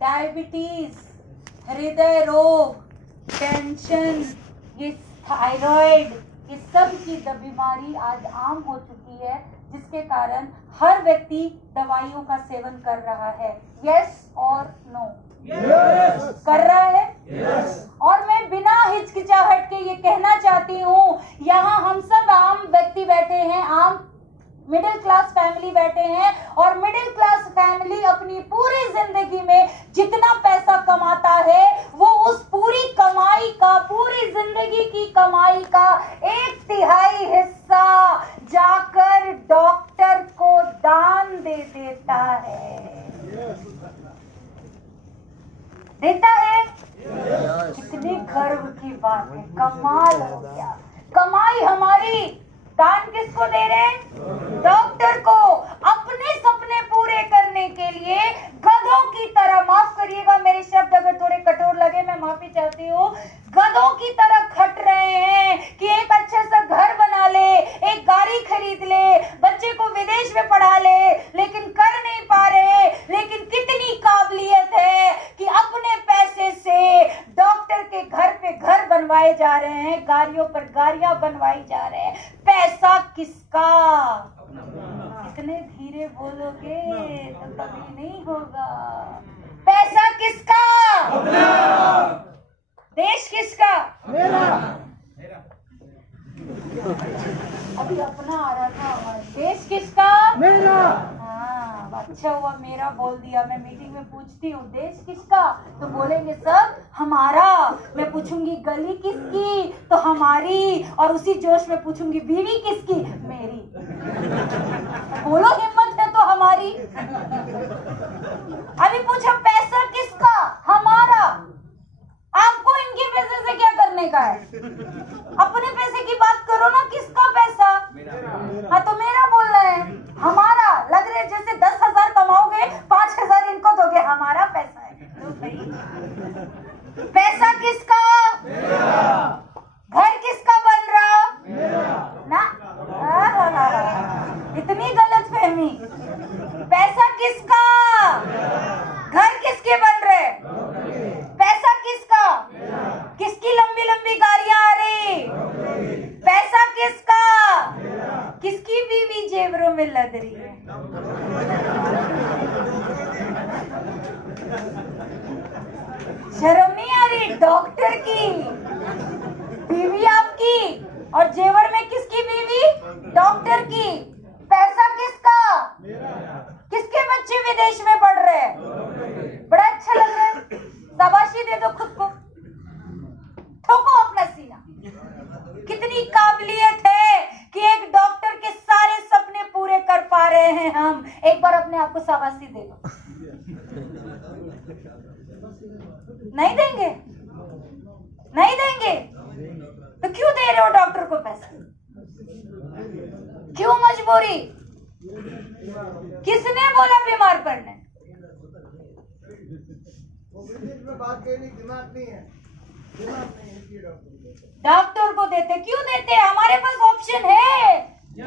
Diabetes, हृदय रोग, tension, ये थायराइड, ये सब की बीमारी आज आम हो चुकी है, जिसके कारण हर व्यक्ति दवाइयों का सेवन कर रहा है। यस और नो? यस। कर रहा है। यस। और मैं बिना हिचकिचाहट के ये कहना चाहती हूँ, यहाँ हम सब आम व्यक्ति बैठे हैं, आम मिडिल क्लास फैमिली बैठे हैं, और मिडिल क्लास फैमिली अपनी पूरी जिंदगी में जितना पैसा कमाता है वो उस पूरी कमाई का, पूरी जिंदगी की कमाई का 1/3 हिस्सा जाकर डॉक्टर को दान दे देता है। देता है। कितनी गर्व की बात है, कमाल हो गया। कमाई हमारी, दान किसको दे रहे हैं? डॉक्टर को। अपने सपने पूरे करने के लिए गधों की तरह, माफ करिएगा मेरे शब्द अगर थोड़े कठोर लगे, मैं माफी चाहती हूँ, गधों की तरह खट रहे हैं कि एक अच्छा सा घर बना ले, एक गाड़ी खरीद ले, बच्चे को विदेश में पढ़ा ले, लेकिन कर नहीं पा रहे। लेकिन कितनी काबिलियत है कि अपने पैसे से डॉक्टर के घर पे घर बनवाए जा रहे हैं, गाड़ियों पर गाड़ियां बनवाई जा रहे हैं। पैसा किसका? कितने धीरे बोलोगे तो कभी नहीं होगा। पैसा किसका? देश किसका? मेरा। अभी अपना आ रहा था हमारा। देश किसका? मेरा। हाँ, अच्छा हुआ मेरा बोल दिया। मैं मीटिंग में पूछती हूँ देश किसका, तो बोलेंगे सब हमारा। मैं पूछूंगी गली किसकी, तो हमारी। और उसी जोश में पूछूंगी बीवी किसकी, मेरी। बोलो हिम्मत है तो हमारी। अभी पूछो पैसा किसका? हमारा। आपको इनके पैसे से क्या करने का है? अपने पैसे की बात करो ना। किसका पैसा? हाँ, तो मेरा बोलना है। हमारा लग रहे जैसे 10,000 कमाओगे 5,000 इनको दोगे। हमारा पैसा है तो भाई। पैसा किसका? घर किसका बन रहा? ना, इतनी गलत फहमी। पैसा किसका? घर किसके बन रहे? पैसा किसका? किसकी लंबी लंबी गाड़ियां आ रही? पैसा किसका? किसकी बीवी जेवरों में लद रही है? शर्म नहीं आ रही? डॉक्टर की बीवी आपकी, और जेवर में किसकी बीवी? डॉक्टर की। पैसा किसका? किसके बच्चे विदेश में पढ़ रहे हैं? बड़ा अच्छा लग रहा है। शाबाशी दे दो खुद को, ठोको अपना सीना। कितनी काबिलियत है कि एक डॉक्टर के सारे सपने पूरे कर पा रहे हैं हम। एक बार अपने आप को शाबाशी दे दो। नहीं देंगे? नहीं देंगे तो क्यों दे रहे हो डॉक्टर को पैसा? क्यों मजबूरी? किसने बोला बीमार पड़ने? बात कहने दिमाग नहीं है। डॉक्टर को देते। क्यों देते? हमारे पास ऑप्शन है,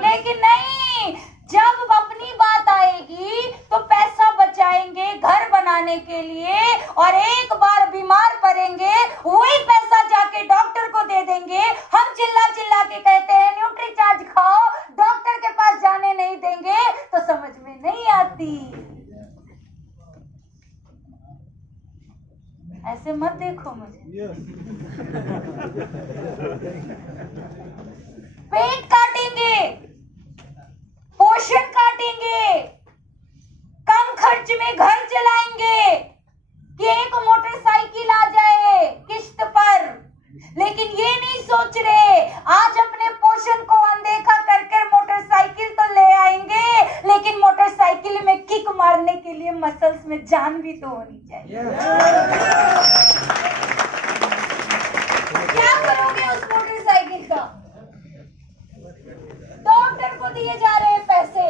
लेकिन नहीं। जब अपनी बात आएगी तो पैसा बचाएंगे घर बनाने के लिए, और एक बार बीमार पड़ेंगे वही पैसा जाके डॉक्टर को दे देंगे। हम चिल्ला चिल्ला के कहते हैं न्यूट्री चार्ज खाओ, डॉक्टर के पास जाने नहीं देंगे, तो समझ में नहीं आती। ऐसे मत देखो मुझे। पेट काटेंगे, पोषण काटेंगे, कम खर्च में घर चलाएंगे कि एक मोटरसाइकिल आ जाए किश्त पर। लेकिन ये नहीं सोच रहे आज अपने पोषण को अनदेखा करके मोटरसाइकिल तो ले आएंगे, लेकिन मोटरसाइकिल में किक मारने के लिए मसल्स में जान भी तो होनी चाहिए। क्या करोगे उस मोटरसाइकिल का? डॉक्टर को दिए जा रहे हैं पैसे।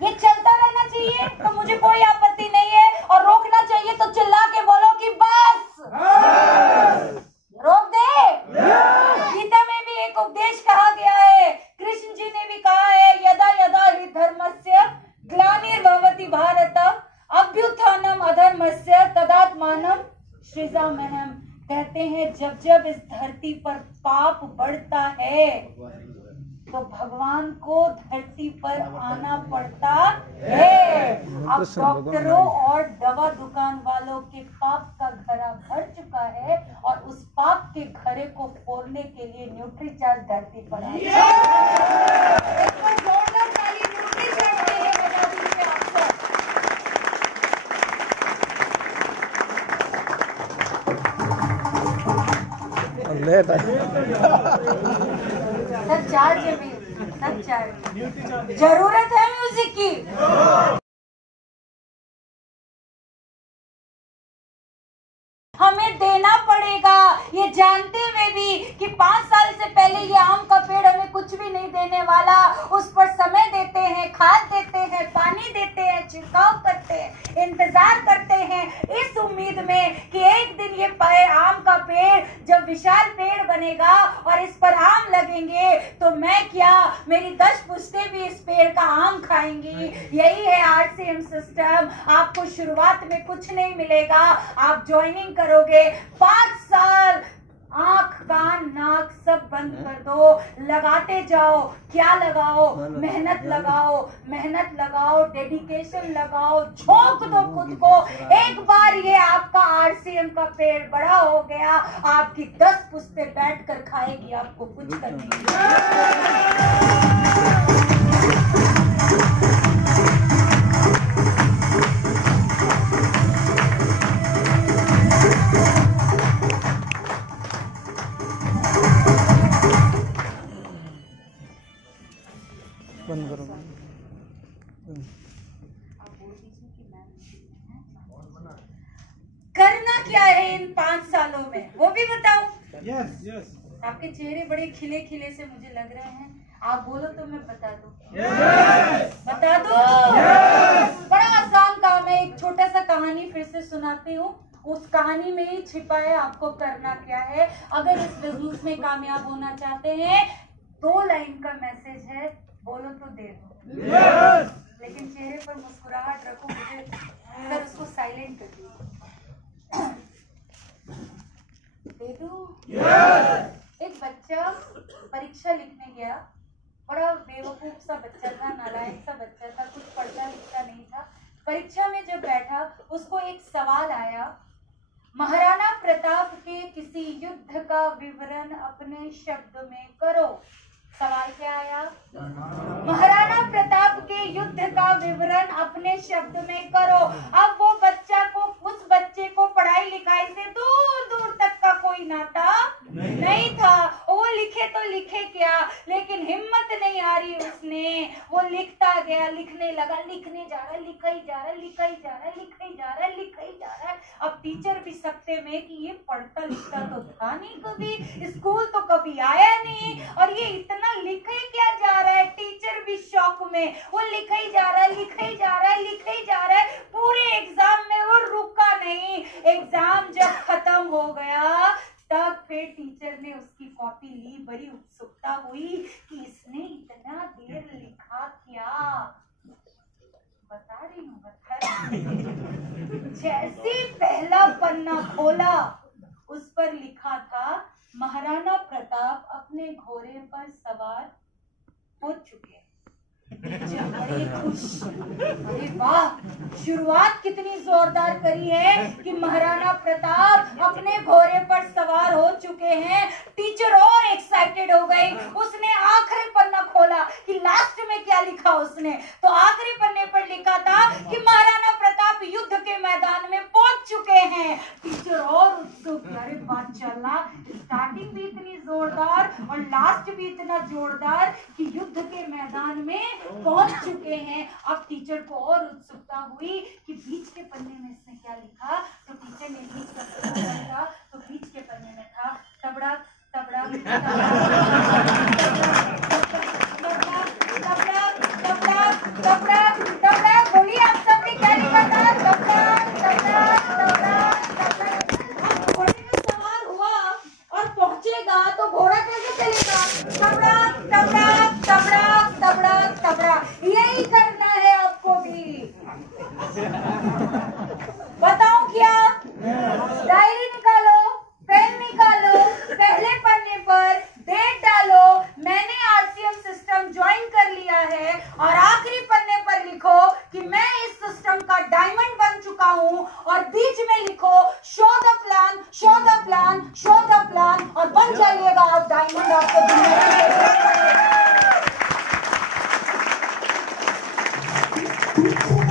ये चलता रहना चाहिए तो मुझे कोई आपत्ति नहीं है, और रोकना चाहिए तो चिल्ला के बोलो कि बस। रोक दे। गीता में भी एक उपदेश कहा गया है, कृष्ण जी ने भी कहा है, यदा यदा हि धर्मस्य ग्लानिर्भवति भारत अभ्युत्थानम अधर्मस्य पिता महम कहते हैं जब जब इस धरती पर पाप बढ़ता है तो भगवान को धरती पर आना पड़ता है। अब डॉक्टरों और दवा दुकान वालों के पाप का घड़ा भर चुका है और उस पाप के घड़े को फोड़ने के लिए न्यूट्रीचार्ज धरती पर आया है। एक बार जोरदार ताली न्यूट्रीचार्ज के लिए बजा दीजिए आप सब चार्ज है भी, सब चार्ज। जरूरत है म्यूजिक की। हमें देना पड़ेगा ये जानते हुए भी कि 5 साल से पहले ये आम का पेड़ हमें कुछ भी नहीं देने वाला। उस पर समय देते हैं, खाद देते हैं, पानी देते हैं, छिड़काव करते हैं, इंतजार करते हैं इस उम्मीद में कि एक दिन ये आम का पेड़ जब विशाल पेड़ बनेगा और इस पर आम लगेंगे तो मैं क्या, मेरी 10 पुश्तें भी इस पेड़ का आम खाएंगी। यही है RCM सिस्टम। आपको शुरुआत में कुछ नहीं मिलेगा, आप ज्वाइनिंग करोगे 5 साल आंख कान नाक सब बंद कर दो, लगाते जाओ। क्या लगाओ? मेहनत लगाओ, मेहनत लगाओ, डेडिकेशन लगाओ, झोंक दो खुद को। एक बार ये आपका RCM का पेड़ बड़ा हो गया, आपकी 10 पुश्तें बैठ कर खाएगी, आपको कुछ करने की। बंद करो। करना क्या है इन 5 सालों में वो भी बताओ। यस आपके चेहरे बड़े खिले खिले से मुझे लग रहे हैं, आप बोलो तो मैं बता दूं। बता दो। बड़ा आसान काम है। एक छोटा सा कहानी फिर से सुनाती हूँ, उस कहानी में ही छिपा है आपको करना क्या है। अगर इस बिजनेस में कामयाब होना चाहते हैं, 2 लाइन का मैसेज है, बोलो तो दे दो। लेकिन चेहरे पर मुस्कुराहट रखो, मुझे अगर उसको साइलेंट कर दो। दे दो। एक बच्चा परीक्षा लिखने गया, बड़ा बेवकूफ सा बच्चा था, नालायक सा बच्चा था, कुछ पढ़ता लिखता नहीं था। परीक्षा में जब बैठा उसको एक सवाल आया, महाराणा प्रताप के किसी युद्ध का विवरण अपने शब्द में करो। सवाल क्या आया? महाराणा प्रताप के युद्ध का विवरण अपने शब्द में करो। अब वो बच्चा को, उस बच्चे को पढ़ाई लिखाई से दूर दूर तक का कोई नाता नहीं था। वो लिखे तो लिखे क्या, लेकिन हिम्मत नहीं हारी उसने। वो लिखता गया, लिखने लगा, लिखने जा रहा, लिखा ही जा रहा, लिखा ही जा रहा, लिखा ही जा रहा, लिखा ही जा रहा है। अब टीचर भी सकते में कि ये पढ़ता लिखता तो था नहीं, कभी स्कूल तो कभी आया नहीं, और ये इतना लिखा ही क्या जा रहा है। टीचर भी शौक में, वो लिखा ही जा रहा है, लिखा ही जा रहा है, लिखा ही जा रहा है। पूरे एग्जाम में वो रुका नहीं। एग्जाम जब खत्म हो गया तब फिर टीचर ने उसकी कॉपी ली। बड़ी उत्सुकता हुई कि इसने इतना देर लिखा क्या। बता रही हूँ। जैसे पहला पन्ना खोला, उस पर लिखा था, महाराणा प्रताप अपने घोड़े पर सवार हो चुके। बड़े खुश, अरे वाह, शुरुआत कितनी जोरदार करी है कि महाराणा प्रताप अपने घोड़े पर सवार हो चुके हैं। टीचर और एक्साइटेड हो गई। उसने आखिरी पन्ना खोला कि लास्ट में क्या लिखा उसने, तो आखिरी पन्ने पर लिखा था कि महाराणा प्रताप युद्ध के मैदान में पहुंच चुके हैं। टीचर और उत्सुक, अरे बात चलना, स्टार्टिंग भी इतनी जोरदार और लास्ट भी इतना जोरदार कि युद्ध के मैदान में पहुंच चुके हैं। अब टीचर को और उत्सुकता हुई कि बीच के पन्ने में इसने क्या लिखा। तो टीचर ने बीच का पन्ना पढ़ा, तो बीच के पन्ने में था, तबड़ा तबड़ा तबड़ा तबड़ा तबड़ा तबड़ा तबड़ा। बोलिए आप सबने क्या लिखा था? तबड़ा तबड़ा तबड़ा तबड़ा। अब घोड़े में सवार हुआ और पहुंचेगा तो घोड़ा कैसे चलेगा? तबड़ा तबड़ा तबड़ा तबड़ा तबड़ा। यही करना है आपको भी। बताओ क्या? डायरी निकाल है।